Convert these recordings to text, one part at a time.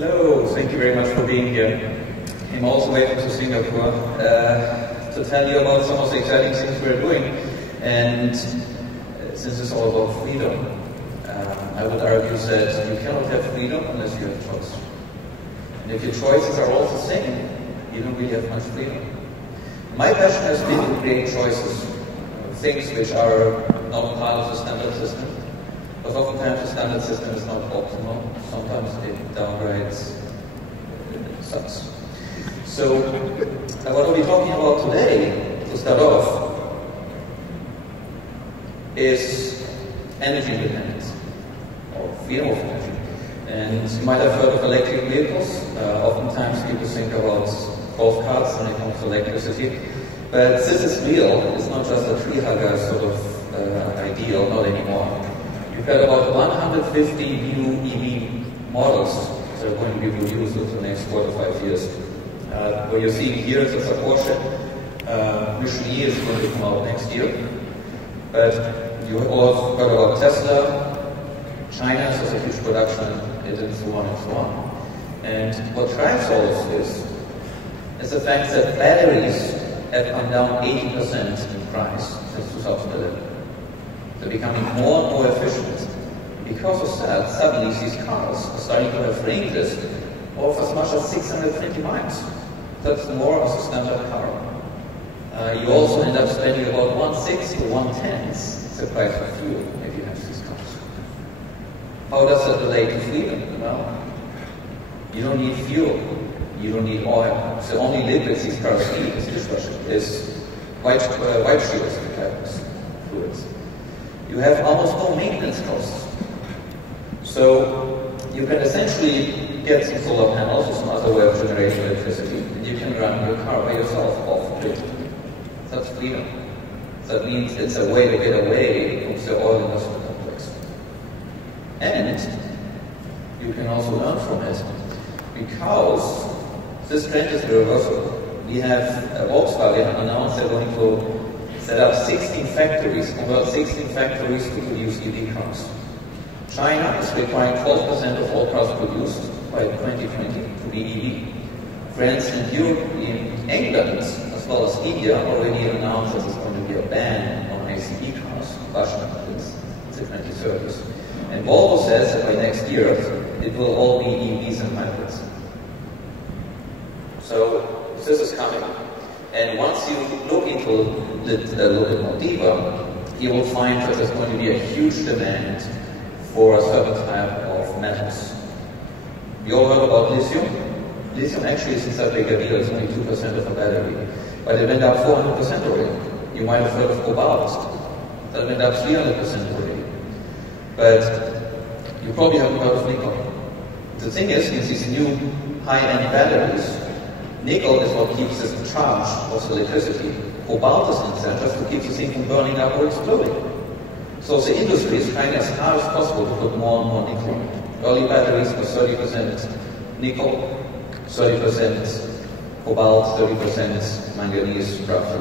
Hello, thank you very much for being here. Came all the way from Singapore to tell you about some of the exciting things we're doing. And since it's all about freedom, I would argue that you cannot have freedom unless you have choice. And if your choices are all the same, you don't really have much freedom. My passion has been to create choices, things which are not part of the standard system. But oftentimes the standard system is not optimal. Sometimes it downright sucks. So what I'll be talking about today, to start off, is energy independence, or freedom of energy. And you might have heard of electric vehicles. Oftentimes people think about golf carts when it comes to electricity. But this is real. It's not just a tree hugger sort of ideal, not anymore. We've got about 150 new EV models that are going to be produced over the next 4 to 5 years. What you're seeing here is a Porsche. Mission E is going to come out next year. But you also got about Tesla. China has a huge production, and so on and so on. And what drives all of this is the fact that batteries have come down 80% in price since 2011. They're becoming more and more efficient. Because of that, suddenly these cars are starting to have ranges of as much as 620 miles. That's more as a standard car. You also end up spending about 1/6 to 1/10 the price of fuel if you have these cars. How does that relate to freedom? Well, you don't need fuel. You don't need oil. The only liquids these cars need is dishwashing, is white shields and cabins, fluids. You have almost no maintenance costs. So you can essentially get some solar panels or some other way of generating electricity, and you can run your car by yourself off the grid. That's freedom. That means it's a way to get away from the oil industrial complex. And you can also learn from it, because this trend is irreversible. We have Volkswagen announced they're going to set up 16 factories, convert 16 factories to produce EV cars. China is requiring 12% of all cars produced by 2020 to be EV. France and Europe, England, as well as India, already announced that there's going to be a ban on ICE cars, combustion engines, in the 2030s. And Volvo says that by next year, it will all be EVs and hybrids. So this is coming. And once you look into it a little bit more deeper, you will find that there's going to be a huge demand for a certain type of metals. You all heard about lithium? Lithium actually is a bigger deal. It's only 2% of a battery. But it went up 400% already. You might have heard of cobalt. That went up 300% already. But you probably haven't heard of nickel. The thing is, in these new high-end batteries, nickel is what keeps the charge of electricity. Cobalt is in there just to keep the thing from burning up or exploding. So the industry is trying as hard as possible to put more and more nickel in it. Early batteries were 30% nickel, 30% cobalt, 30% manganese, roughly.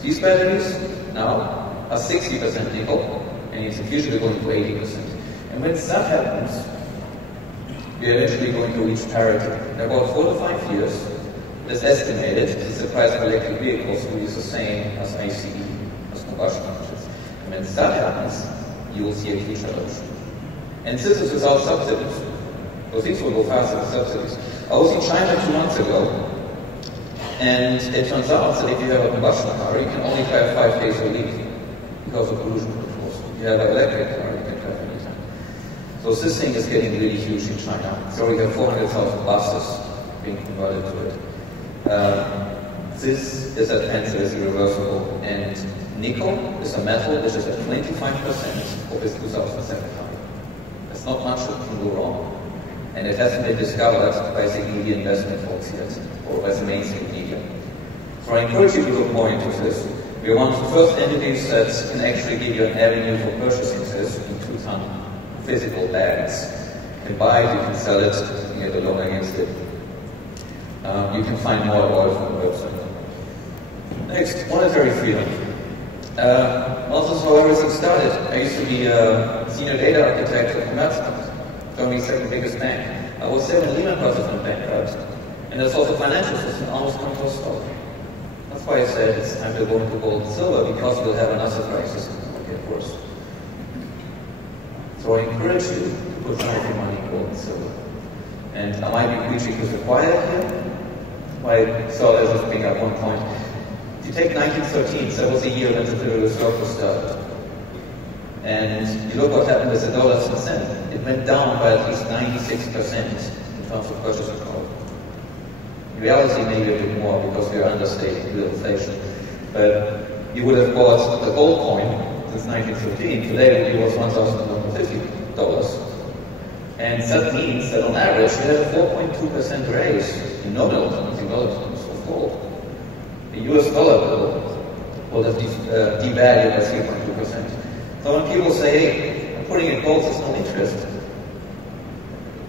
These batteries now are 60% nickel, and it's usually going to 80%. And when that happens, we're eventually going to reach parity. In about 4 to 5 years, it is estimated that the price of electric vehicles will be the same as ICE, as combustion engines. And when that happens, you will see a huge revolution. And this is without subsidies. So things will go faster with subsidies. I was in China 2 months ago, and it turns out that if you have a combustion car, you can only drive 5 days a week because of pollution controls. If you have an electric car, you can drive anytime. So this thing is getting really huge in China. So we have 400,000 buses being converted to it. This is a trend that is irreversible, and nickel is a metal which is at 25% of its 2007 high. There's not much that can go wrong, and it hasn't been discovered by the media investment folks yet, or by the mainstream media. So I encourage you to look more into this. We are one of the first entities that can actually give you an avenue for purchasing this in 2-ton physical bags. You can buy it, you can sell it, you can get a loan against it. You can find more about it on the website. Next, monetary freedom. Well, this is how everything started. I used to be a senior data architect at Commerzbank, Germany's second biggest bank. I was there when Lehman Brothers went bankrupt, and there's also financial system almost come to a stop. That's why I said it's time to go into gold and silver, because we'll have another crisis and it will get worse. So I encourage you to put some of your money in gold and silver. And I might be preaching to the choir here. I saw this as being at one point. If you take 1913, so that was the year when the Federal Reserve was started. And you look what happened with the dollar since then. It went down by at least 96% in terms of purchasing power. In reality, maybe a bit more because we are understating real inflation. But you would have bought the gold coin since 1913. Today it was $1,150. And that means that on average we had a 4.2% raise in nominal terms, in dollar terms, of gold. The US dollar bill will have devalued by 3.2%. So when people say, hey, I'm putting in gold, there's no interest.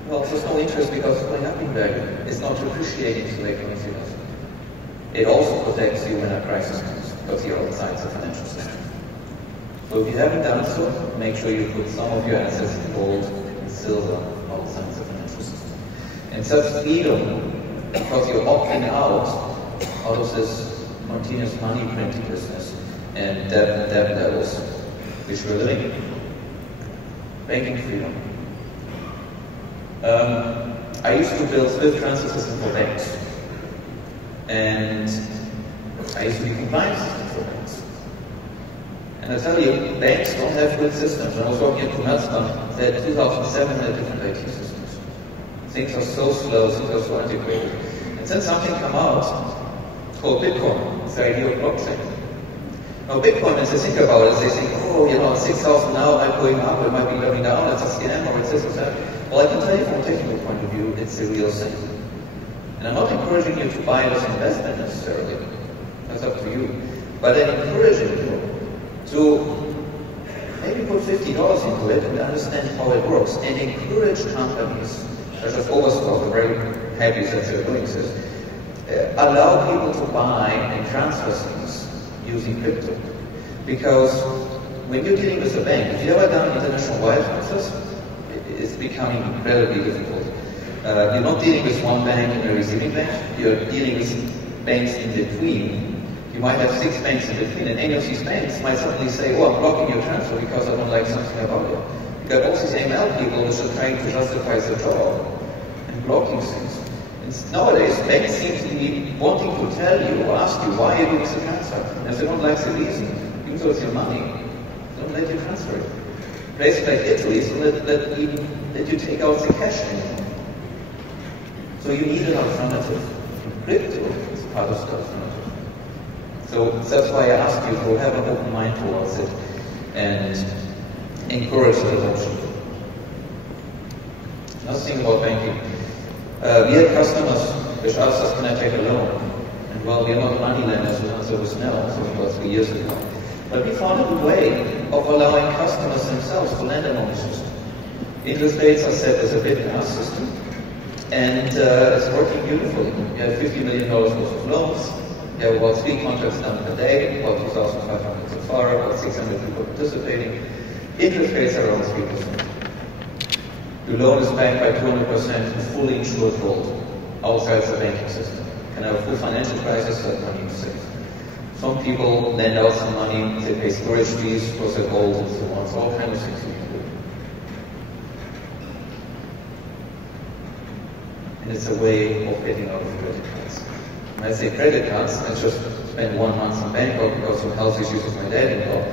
Well, there's no interest because it's going up in value. It's not appreciating to the economy. It also protects you when a crisis comes, because you're outside the financial system. So if you haven't done so, make sure you put some of your assets in gold and silver outside the financial system. And such freedom, because you're opting out of this continuous money printing business and debt levels, which we're living in. Banking freedom. I used to build Swift transfer system for banks. And I used to be compliance system for banks. And I tell you, banks don't have good systems. When I was working at Commerzbank, they had 2007 had different IT systems. Things are so slow, things are so integrated. And then something came out called Bitcoin. It's the idea of blockchain. Now Bitcoin, as they think about it, they think, oh, you know, it's 6,000 now, it might be going up, it might be going down, it's a scam, or it's this or that. Well, I can tell you from a technical point of view, it's the real thing. And I'm not encouraging you to buy it as an investment necessarily. That's up to you. But I'm encouraging you to maybe put $50 into it and understand how it works. And encourage companies, such as Overstock, I'm very happy that they're doing this, allow people to buy and transfer things using crypto. Because when you're dealing with a bank, if you've ever done international wire transfers, it's becoming incredibly difficult. You're not dealing with one bank and a receiving bank, you're dealing with banks in between. You might have 6 banks in between, and any of these banks might suddenly say, oh, I'm blocking your transfer because I don't like something about it. You've got all these AML people which are trying to justify their job and blocking things. And nowadays, banks seem to be wanting to tell you or ask you why you're doing the transfer. And if they don't like the reason, even though it's your money, don't let you transfer it. Places like Italy, so let you take out the cash anymore. So you need an alternative. Crypto is part of the alternative. So that's why I ask you to have an open mind towards it and encourage the adoption. Another thing about banking. We had customers which asked us, can I take a loan? And well, we are not money lenders, the answer was no, so about 3 years ago. But we found a way of allowing customers themselves to lend on the system. Interest rates are set as a bid-ask system, and it's working beautifully. We have $50 million worth of loans. We have about 3 contracts done per day, about 2,500 so far, about 600 people participating. Interest rates are around 3%. The loan is backed by 200% fully insured gold outside the banking system. Can have a full financial crisis, that money is safe. Some people lend out some money, they pay storage fees for their gold and so on. So all kinds of things you can do. And it's a way of getting out of credit cards. When I say credit cards, I just spent 1 month in Bangkok because of health issues with my dad-in-law,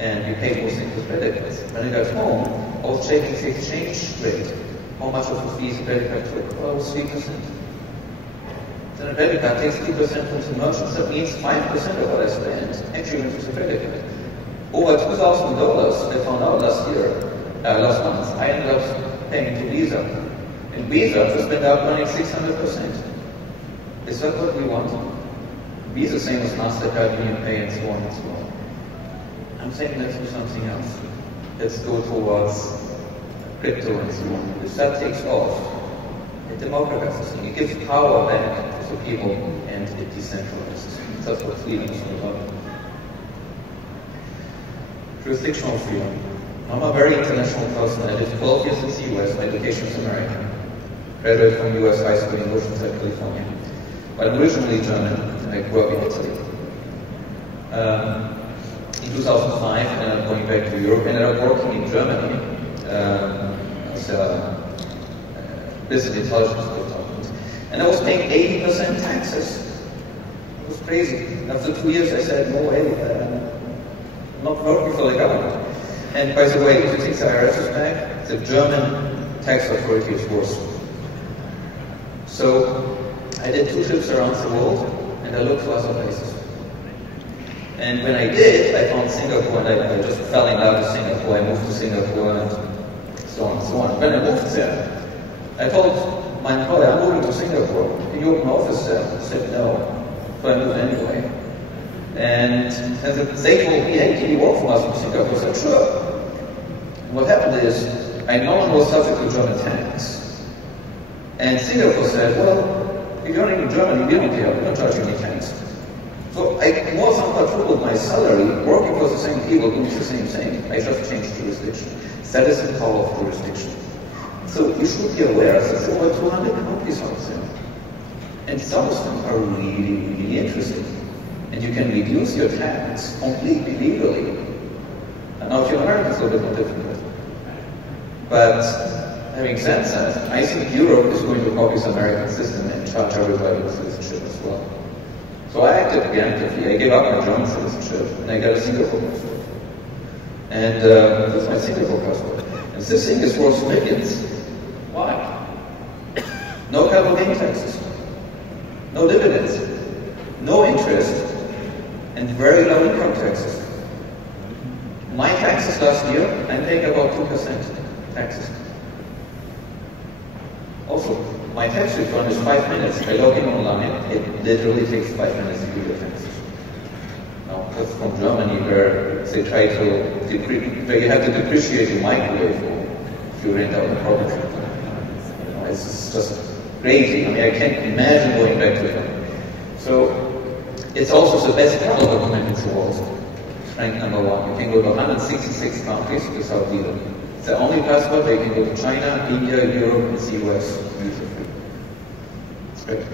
and we paid most things with credit cards. When I got home, I was checking the exchange rate. How much of the fees a credit card took? Well, it was 3%. Then a credit card takes 2% from the merchants. That means 5% of what I spent actually went to the credit card. Over $2,000 I found out last month, I ended up paying to Visa. And Visa just went out running 600%. Is that what we want? Visa same as MasterCard, UnionPay, and so on and so on. I'm saying let's do something else. Let's go towards crypto and so on. If that takes off, it democratizes things. It gives power back to people and it decentralizes. That's what freedom is all about. Jurisdictional freedom. I'm a very international person. I lived 12 years in the US. My education is American. graduated from US High School in Oceanside, California. But I'm originally German, and I grew up in Italy. In 2005, I ended up going back to Europe, and ended up working in Germany as a business intelligence consultant. And I was paying 80% taxes. It was crazy. After 2 years, I said, no way, I'm not working for the government. And by the way, if you take the IRS's back, the German tax authority is worse. So I did 2 trips around the world, and I looked for other places. And when I did, I found Singapore, and I just fell in love with Singapore. I moved to Singapore, and so on and so on. When I moved there, I told my employer, I'm moving to Singapore. Can you open an office there? He said, no. So I moved anyway. And they told me, hey, can you work for us in Singapore? I said, sure. And what happened is, I no longer was subject to German tax. And Singapore said, well, if you're in Germany, we don't care, we don't charge you any tax. So I more than quadrupled my salary working for the same people doing the same thing. I just changed jurisdiction. That is the power of jurisdiction. So you should be aware that there's over 200 companies out there. And some of them are really, really interesting. And you can reduce your tax completely legally. And now if you're American, it's a little bit more difficult. But having said that, I think Europe is going to copy the American system and charge everybody with citizenship as well. So I acted preemptively. I gave up my German citizenship, and I got a Singapore passport. And that's my Singapore passport. And this thing is worth millions. Why? No capital gain taxes, no dividends, no interest, and very low income taxes. My taxes last year, I'm paying about 2% taxes. Also, my tax return is 5 minutes. I log in online, it literally takes 5 minutes to do your taxes. Now, that's from Germany, where they try to, where you have to depreciate your microwave if you rent out a property. You know, it's just crazy. I mean, I can't imagine going back to them. So, it's also the best travel document in the world. Rank number 1. You can go to 166 countries without visa. It's the only passport where you can go to China, India, Europe, and the US visa-free. It's great.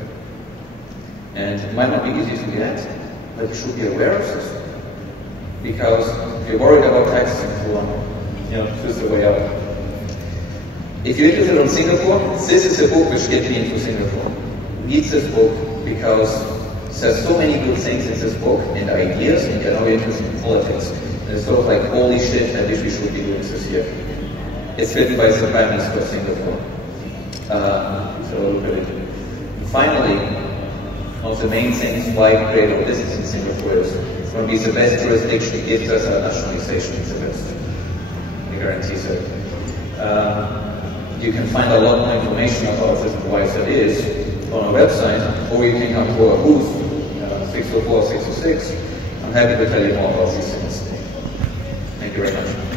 And it might not be easy to get, but you should be aware of this. Because if you're worried about taxes and so on, you know, this is the way out. If you're interested in Singapore, this is a book which gets me into Singapore. Read this book because there's so many good things in this book and ideas, and you're now interested in politics. And it's sort of like, holy shit, I wish we should be doing this here. It's written by the Prime Minister of Singapore. Finally, one of the main things why we create a business in Singapore is it's going to be the best jurisdiction. It gives us our nationalization is the best. I guarantee so. You can find a lot more information about this and why that is on our website, or you can come to our booth, 604, 606. I'm happy to tell you more about these things. Thank you very much.